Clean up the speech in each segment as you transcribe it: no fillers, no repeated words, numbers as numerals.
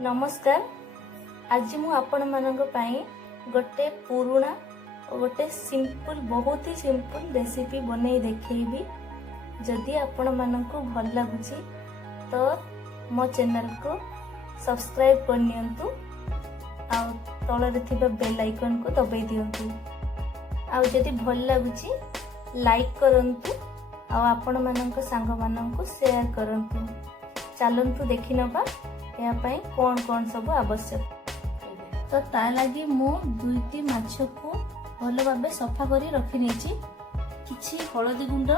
नमस्कार। आज मु आपण मानक पई गोटे पुराना और गोटे सिंपल बहुत ही सिंपल रेसिपी बनई देखैबी। जदि आपण मानक भल लागुची तो मो चैनल को सब्सक्राइब कर नियंतु आ तळरे थिबा बेल आइकन को दबाई दियंतु। आ जदि भल लागुची लाइक करंतु आ आपण मानक सांग मानक शेयर करंतु। चलंतु देखि नबा या पाई कौन कौन सब आवश्यक। तो ता लगी मु दुईटी माछ को भल भाबे सफा करी रखी नेची। किछि हळदी गुंड,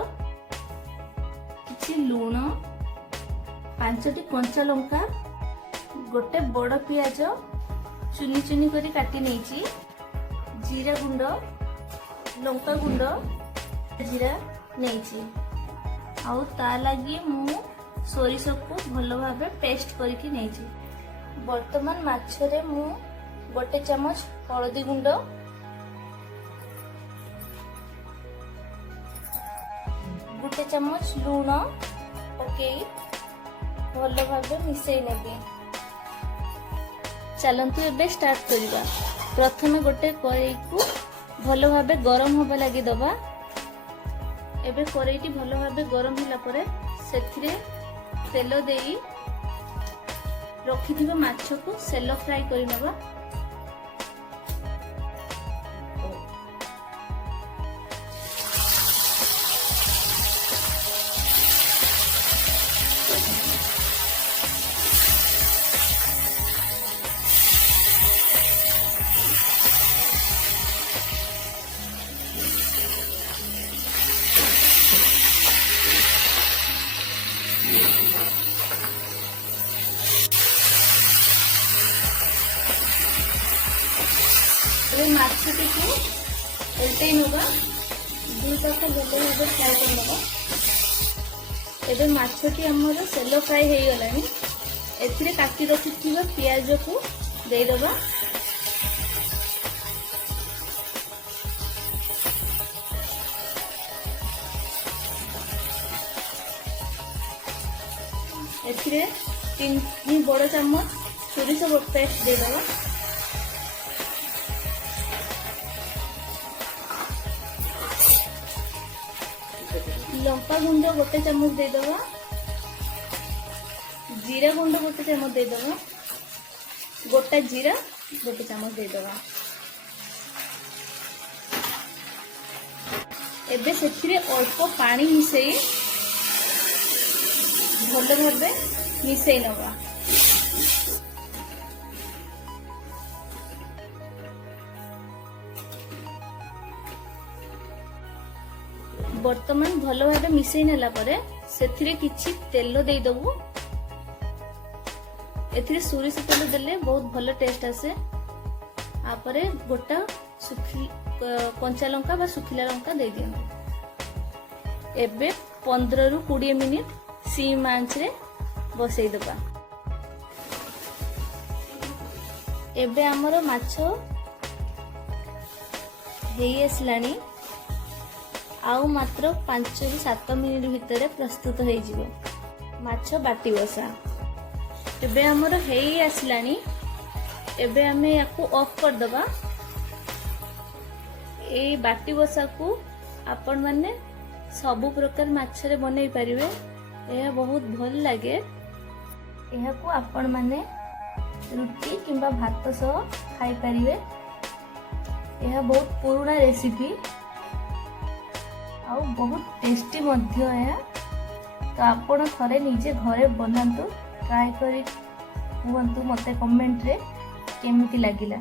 किछि लूण, 5टी कंचा लंका, गोटे बड़ पियाज चुनी चुनी करी काटी नेची, जीरा गुंड, लंका गुंड, जीरा नेची। आउ ता लगी मु सोरिष को भल भाबे पेस्ट करके नेची। वर्तमान माछरे मु गोटे चमच हळदी गुंड, गोटे चमच लूण पकई भल भाबे मिसई नेबे। चलंतु एबे स्टार्ट करिबा। प्रथमे गोटे कड़ाई को भल भाबे गरम होबा लागि दबा। एबे कड़ाईटी भल भाबे गरम होला परे सेथिरे तेल देई रखिथिबा माछ को सेलो फ्राई करि नबा। माछटी को उल्टे नबा, दुई पाख भल भाव फ्राए कर नबा। एबे माछटी हमर सेलो फ्राई हो गलानी। एथिरे काटी रखिथिबा पियाज को दे दबा। एथिरे 3 बड़ चम्मच सोरिष पेस्ट दे दबा। लंका गुंड गोटे चम्मच दे दबा। जीरा गुंड गोटे चम्मच दे दबा। गोटा जीरा गोटे चम्मच दे दबा। एबे सेथिरे अल्प पानी मिसई भल भाबे मिसई नबा। वर्तमान भल भाबे मिसई नेला परे सेथिरे किछि तेल देई दबु। एथिरे सोरिष तेल देले बहुत भल टेस्ट आसे। आ परे गोटा कंचा लंका बा सुखिला लंका दे दियौ। एबे 15 रु 20 मिनिट सिम आंच रे बसई दबा। एबे हमरो माछो हेई आसलानी। आउ मात्र 5 रु 7 मिनिट भितर प्रस्तुत हो जिवो माछ बाटी बसा। एबे हमर हेई आसलानी। एबे हमें याकू ऑफ कर दबा। ए बाटी बसा को आपण माने सबु प्रकार माछ रे बनई परिवे। एहा बहुत भल लागे। एहा को आपण माने रुटी किंबा भात सह खाई परिवे। एहा बहुत पुराना रेसिपी आउ बहुत टेस्टी मध्य है। तो आपण थरे निजे घरे बनातु, ट्राई करी कहतु मते कमेंट रे केमिति लागिला।